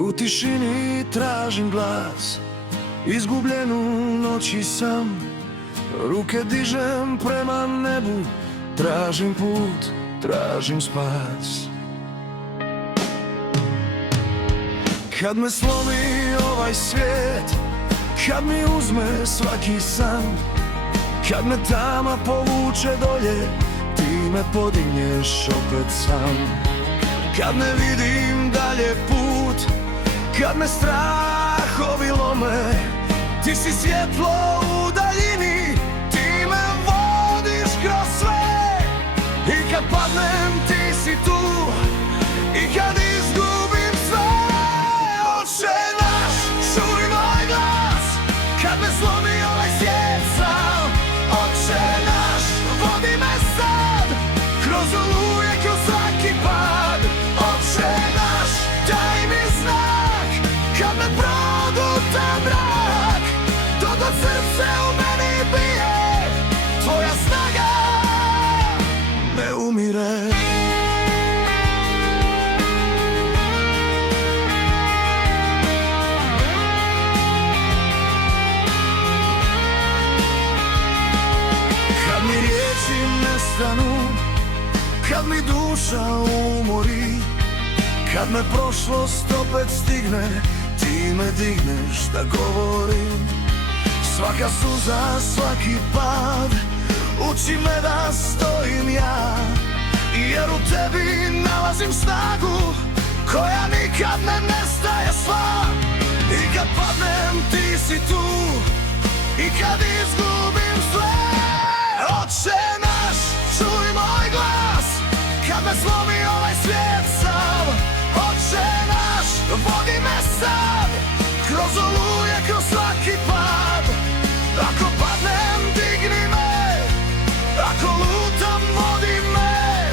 U tišini tražim glas, izgubljen u noći sam. Ruke dižem prema nebu, tražim put, tražim spas. Kad me slomi ovaj svijet, kad mi uzme svaki san, kad me tama povuče dolje, ti me podigneš opet sam. Kad ne vidim dalje put, kad me strahovi lome, ti si svjetlo u daljini, ti me vodiš kroz sve. I kad padnem, ti si tu, i kad izgubim sve. Oče naš, čuj moj glas, kad me slomi ovaj svijet sam. Oče naš, vodi me sad, kroz oluje, kroz svaki pad. Oče naš, daj mi znak, kad me produta mrak, dok srce u meni bije, tvoja snaga ne umire. Kad mi riječi nestanu, kad mi duša umori, kad me prošlost opet stigne, ti me digneš da govorim. Svaka suza, svaki pad uči me da stojim ja, jer u tebi nalazim snagu koja nikad ne nestaje sva. I kad padnem, ti si tu, i kad izgubim sve. Oče naš, čuj moj glas, kad me slomi ovaj svijet sam. Oče naš, vodi me sad, kroz oluje, kroz svaki pad. Ako padnem, digni me, ako lutam, vodi me.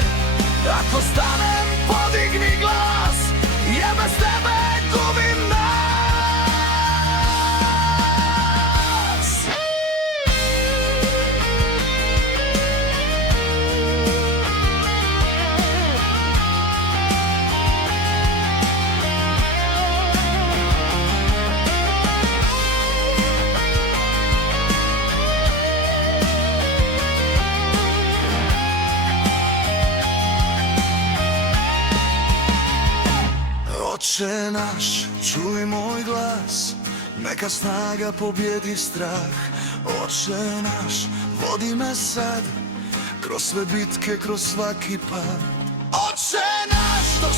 Ako stanem, podigni glas, jer bez tebe gubim nas. Oče naš, čuj moj glas, neka snaga pobjedi strah. Oče naš, vodi me sad, kroz sve bitke, kroz svaki pad. Oče naš, dok